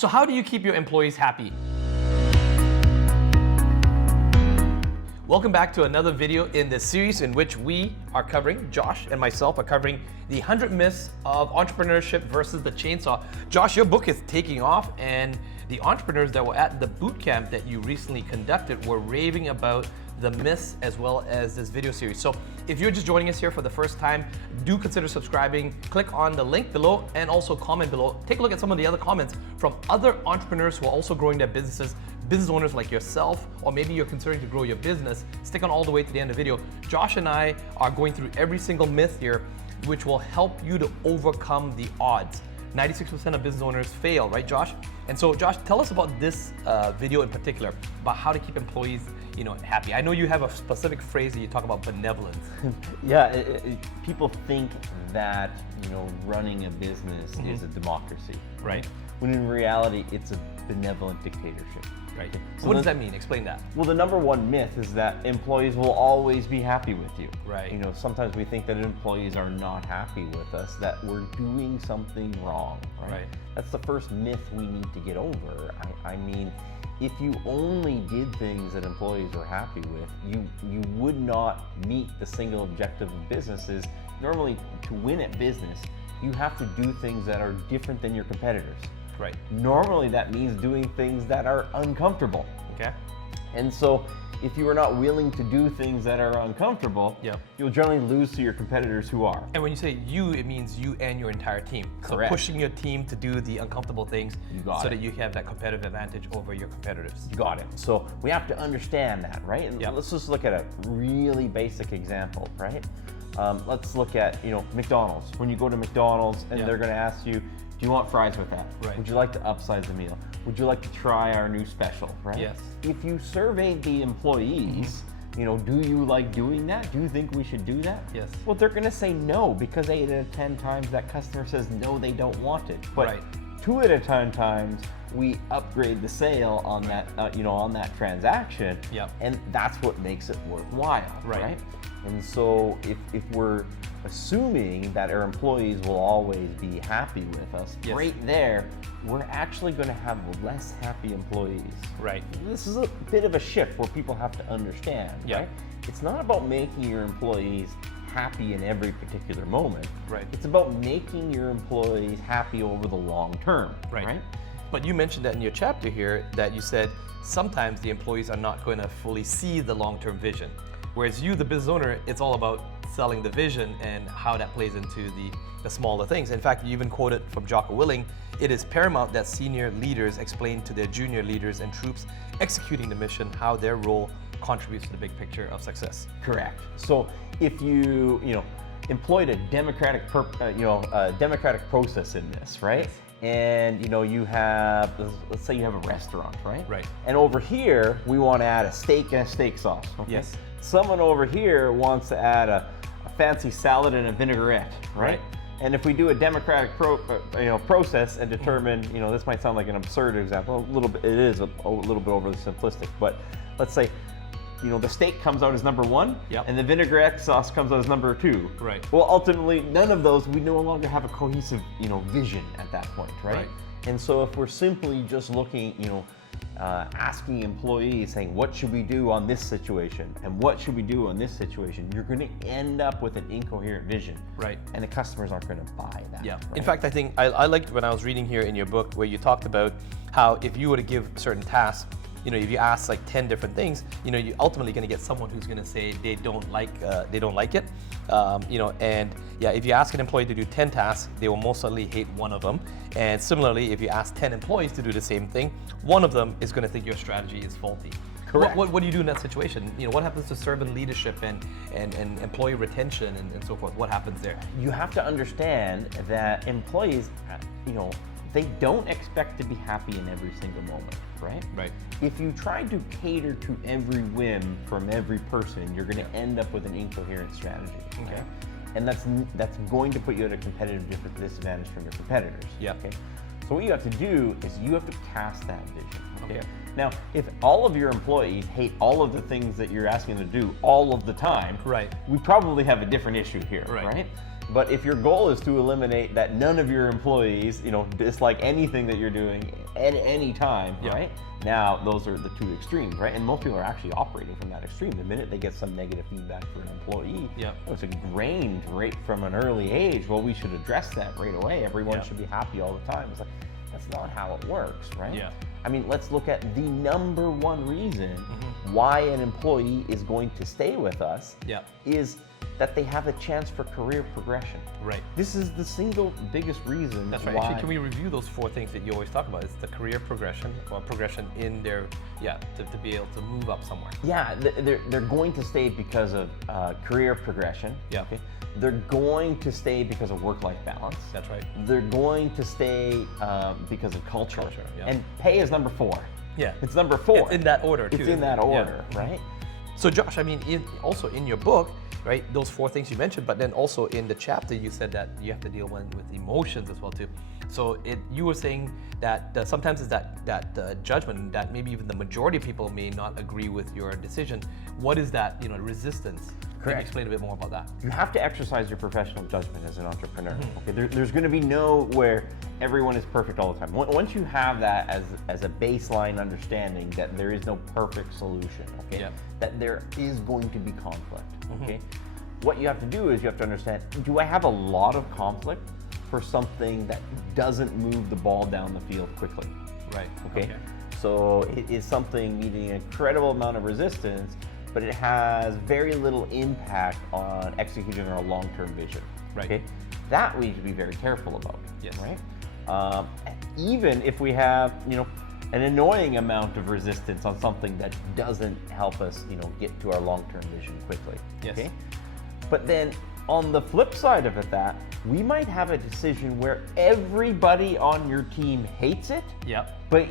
So how do you keep your employees happy? Welcome back to another video in this series in which we are covering, Josh and myself are covering the 100 myths of entrepreneurship versus the chainsaw. Josh, your book is taking off, and the entrepreneurs that were at the bootcamp that you recently conducted were raving about the myths as well as this video series. So if you're just joining us here for the first time, do consider subscribing. Click on the link below and also comment below. Take a look at some of the other comments from other entrepreneurs who are also growing their businesses, business owners like yourself, or maybe you're considering to grow your business. Stick on all the way to the end of the video. Josh and I are going through every single myth here, which will help you to overcome the odds. 96% of business owners fail, right, Josh? And so, Josh, tell us about this video in particular, about how to keep employees, happy. I know you have a specific phrase that you talk about benevolence. Yeah, people think that running a business is a democracy, right? When in reality, it's a benevolent dictatorship. Right. So what does that mean? Explain that. Well, the number one myth is that employees will always be happy with you. Right. Sometimes we think that employees are not happy with us, that we're doing something wrong. Right. That's the first myth we need to get over. I mean, if you only did things that employees were happy with, you would not meet the single objective of businesses. Normally, to win at business, you have to do things that are different than your competitors. Right. Normally that means doing things that are uncomfortable. Okay. And so if you are not willing to do things that are uncomfortable, you'll generally lose to your competitors who are. And when you say you, it means you and your entire team. Correct. So pushing your team to do the uncomfortable things that you have that competitive advantage over your competitors. You got it. So we have to understand that, right? And let's just look at a really basic example, right? Let's look at McDonald's. When you go to McDonald's and they're going to ask you, do you want fries with that? Right. Would you like to upsize the meal? Would you like to try our new special, right? Yes. If you surveyed the employees, do you like doing that? Do you think we should do that? Yes. Well, they're gonna say no, because 8 out of 10 times that customer says no, they don't want it. But 2 out of 10 times we upgrade the sale on that, on that transaction, and that's what makes it worthwhile, right? And so if we're assuming that our employees will always be happy with us, right there, we're actually going to have less happy employees. Right. This is a bit of a shift where people have to understand, right? It's not about making your employees happy in every particular moment. Right. It's about making your employees happy over the long term, right? But you mentioned that in your chapter here that you said sometimes the employees are not going to fully see the long-term vision. Whereas you, the business owner, it's all about selling the vision and how that plays into the smaller things. In fact, you even quoted from Jocko Willing, it is paramount that senior leaders explain to their junior leaders and troops executing the mission how their role contributes to the big picture of success. Correct. So if you employed a democratic process in this, right? And you have, let's say you have a restaurant, right? Right. And over here we want to add a steak and a steak sauce. Okay? Yes. Someone over here wants to add a fancy salad and a vinaigrette, right? And if we do a democratic process and determine, this might sound like an absurd example, a little bit, it is a little bit overly simplistic, but let's say, the steak comes out as number 1, and the vinaigrette sauce comes out as number 2. Right. Well, ultimately, none of those, we no longer have a cohesive, vision at that point, right? And so if we're simply just looking, asking employees, saying, what should we do on this situation? And what should we do on this situation? You're going to end up with an incoherent vision. Right. And the customers aren't going to buy that. Yeah. Right? In fact, I think I liked when I was reading here in your book where you talked about how if you were to give certain tasks, if you ask like 10 different things, you're ultimately going to get someone who's going to say they don't like it. And if you ask an employee to do 10 tasks, they will most certainly hate one of them. And similarly, if you ask 10 employees to do the same thing, one of them is going to think your strategy is faulty. Correct. What do you do in that situation? What happens to servant leadership and employee retention and so forth? What happens there? You have to understand that employees, they don't expect to be happy in every single moment, right? Right. If you try to cater to every whim from every person, you're going to end up with an incoherent strategy. Okay. Right? And that's going to put you at a competitive disadvantage from your competitors. Yeah. Okay. So what you have to do is you have to cast that vision. Okay. Now, if all of your employees hate all of the things that you're asking them to do all of the time, right, we probably have a different issue here, right? But if your goal is to eliminate that none of your employees, dislike anything that you're doing at any time, right? Now, those are the two extremes, right? And most people are actually operating from that extreme. The minute they get some negative feedback for an employee, it's ingrained right from an early age. Well, we should address that right away. Everyone should be happy all the time. It's like, that's not how it works, right? Yeah. I mean, let's look at the number one reason why an employee is going to stay with us is that they have a chance for career progression. Right. This is the single biggest reason. That's right. Why. Actually, can we review those 4 things that you always talk about? It's the career progression, or progression in their, to be able to move up somewhere. Yeah, they're going to stay because of career progression. Yeah. Okay. They're going to stay because of work-life balance. That's right. They're going to stay because of culture. Yeah. And pay is number 4. Yeah. It's number 4. It's in that order, too. It's in that order, right? So Josh, I mean, also in your book, right, those 4 things you mentioned, but then also in the chapter you said that you have to deal with emotions as well too. So you were saying that sometimes it's that judgment that maybe even the majority of people may not agree with your decision. What is that, resistance? Correct. Can you explain a bit more about that? You have to exercise your professional judgment as an entrepreneur. Okay, there's going to be where everyone is perfect all the time. Once you have that as a baseline understanding that there is no perfect solution, okay, that there is going to be conflict. Okay, what you have to do is you have to understand: do I have a lot of conflict for something that doesn't move the ball down the field quickly? Right. Okay. So it is something needing an incredible amount of resistance, but it has very little impact on executing our long-term vision. Right. Okay. That we need to be very careful about. Yes. Right. Even if we have, an annoying amount of resistance on something that doesn't help us, get to our long-term vision quickly. Yes. Okay. But then on the flip side of it, that we might have a decision where everybody on your team hates it. Yep. But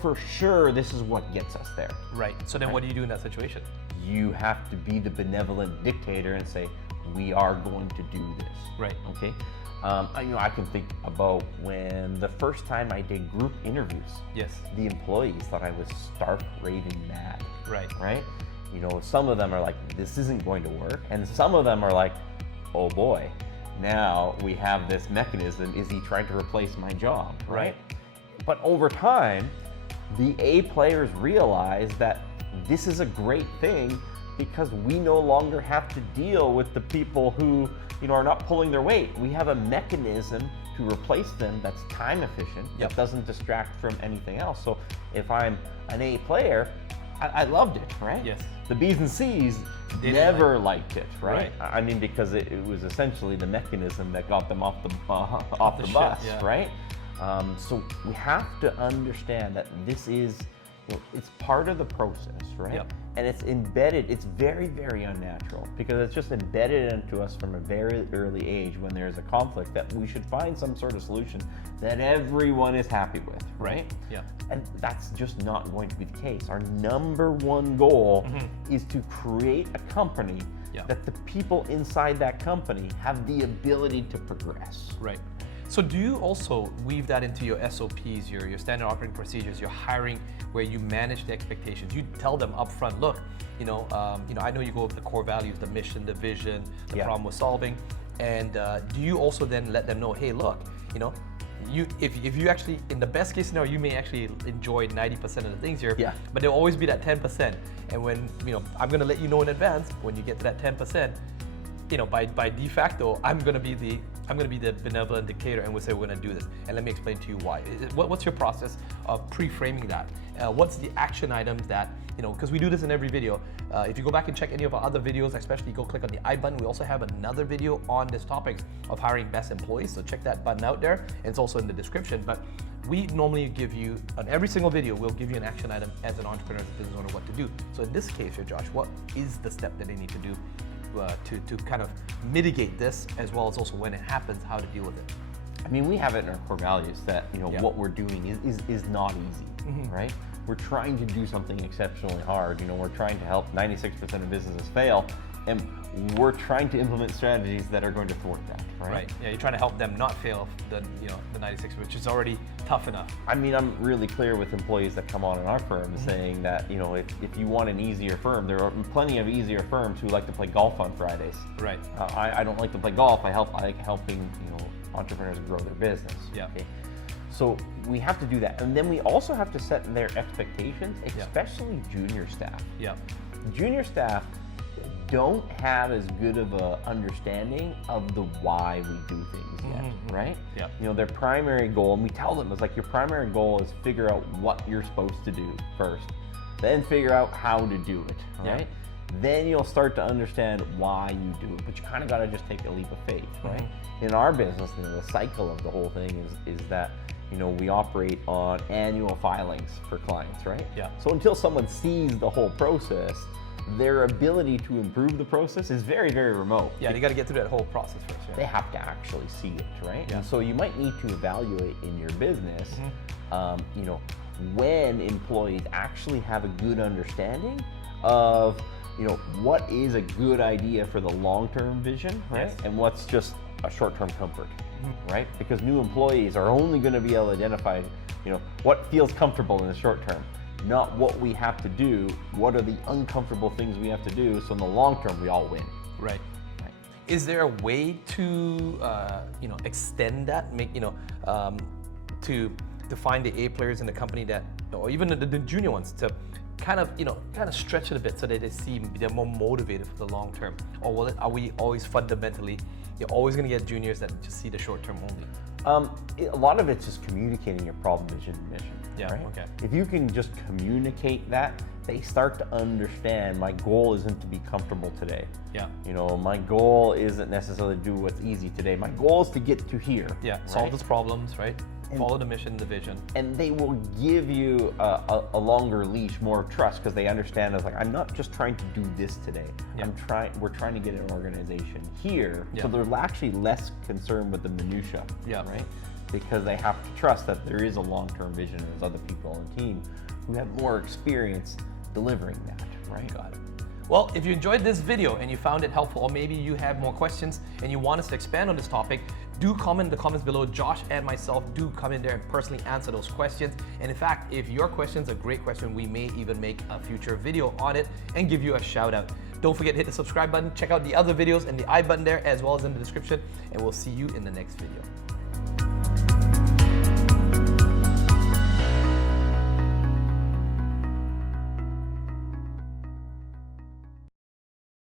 for sure this is what gets us there. Right. So then what do you do in that situation? You have to be the benevolent dictator and say, we are going to do this. Right. Okay. I can think about when the first time I did group interviews. Yes. The employees thought I was stark raving mad. Right. Right? Some of them are like, this isn't going to work. And some of them are like, oh boy, now we have this mechanism. Is he trying to replace my job? Right? But over time, the A players realize that this is a great thing because we no longer have to deal with the people who are not pulling their weight. We have a mechanism to replace them that's time efficient, that doesn't distract from anything else. So if I'm an A player, I loved it, right? Yes. The B's and C's never liked it, right? I mean, because it was essentially the mechanism that got them off the bus, right? So we have to understand that this is, it's part of the process, right? Yep. And it's embedded, it's very, very unnatural because it's just embedded into us from a very early age when there's a conflict that we should find some sort of solution that everyone is happy with, right? Yeah. And that's just not going to be the case. Our number one goal is to create a company that the people inside that company have the ability to progress. Right. So do you also weave that into your SOPs, your standard operating procedures, your hiring, where you manage the expectations? You tell them up front, look, I know you go over the core values, the mission, the vision, the problem we're solving, and do you also then let them know, hey, look, if you actually, in the best case scenario, you may actually enjoy 90% of the things here, but there'll always be that 10%. And when, I'm gonna let you know in advance, when you get to that 10%, by de facto, I'm gonna be the benevolent dictator, and we'll say we're gonna do this. And let me explain to you why. What's your process of pre-framing that? What's the action items that, because we do this in every video. If you go back and check any of our other videos, especially go click on the I button, we also have another video on this topic of hiring best employees. So check that button out there, and it's also in the description. But we normally give you, on every single video, we'll give you an action item as an entrepreneur, as a business owner, what to do. So in this case here, Josh, what is the step that they need to do to kind of mitigate this, as well as also when it happens, how to deal with it? I mean, we have it in our core values that what we're doing is not easy, right? We're trying to do something exceptionally hard. We're trying to help 96% of businesses fail, and we're trying to implement strategies that are going to thwart that, right? Right. Yeah, you're trying to help them not fail the the 96, which is already tough enough. I mean, I'm really clear with employees that come on in our firm saying that, if you want an easier firm, there are plenty of easier firms who like to play golf on Fridays. Right. I don't like to play golf. I like helping entrepreneurs grow their business. Yeah. Okay? So we have to do that, and then we also have to set their expectations, especially junior staff. Yeah. Junior staff don't have as good of a understanding of the why we do things yet, right? Yeah. Their primary goal, and we tell them, is like, your primary goal is figure out what you're supposed to do first, then figure out how to do it, right? Then you'll start to understand why you do it, but you kind of got to just take a leap of faith, right? In our business, the cycle of the whole thing is that we operate on annual filings for clients, right? Yeah. So until someone sees the whole process, their ability to improve the process is very, very remote. Yeah, you got to get through that whole process first. Yeah. They have to actually see it, right? Yeah. And so you might need to evaluate in your business, when employees actually have a good understanding of, what is a good idea for the long-term vision, right? And what's just a short-term comfort, right? Because new employees are only going to be able to identify, what feels comfortable in the short term, not what we have to do. What are the uncomfortable things we have to do, so in the long term we all win. Right. Is there a way to extend that, make to find the A players in the company that, or even the junior ones, to kind of stretch it a bit so that they're more motivated for the long term? Or are we always fundamentally, you're always going to get juniors that just see the short term only? A lot of it's just communicating your problem, vision, and mission. Yeah, right? okay. If you can just communicate that, they start to understand, my goal isn't to be comfortable today. Yeah. My goal isn't necessarily to do what's easy today. My goal is to get to here. Yeah, solve those problems, right? Follow the mission, the vision. And they will give you a longer leash, more trust, because they understand it's like, I'm not just trying to do this today. Yeah. We're trying to get an organization here. Yeah. So they're actually less concerned with the minutia, right? Because they have to trust that there is a long-term vision and there's other people on the team who have more experience delivering that, right? Got it. Well, if you enjoyed this video and you found it helpful, or maybe you have more questions and you want us to expand on this topic, do comment in the comments below. Josh and myself do come in there and personally answer those questions. And in fact, if your question's a great question, we may even make a future video on it and give you a shout out. Don't forget to hit the subscribe button, check out the other videos and the I button there, as well as in the description, and we'll see you in the next video.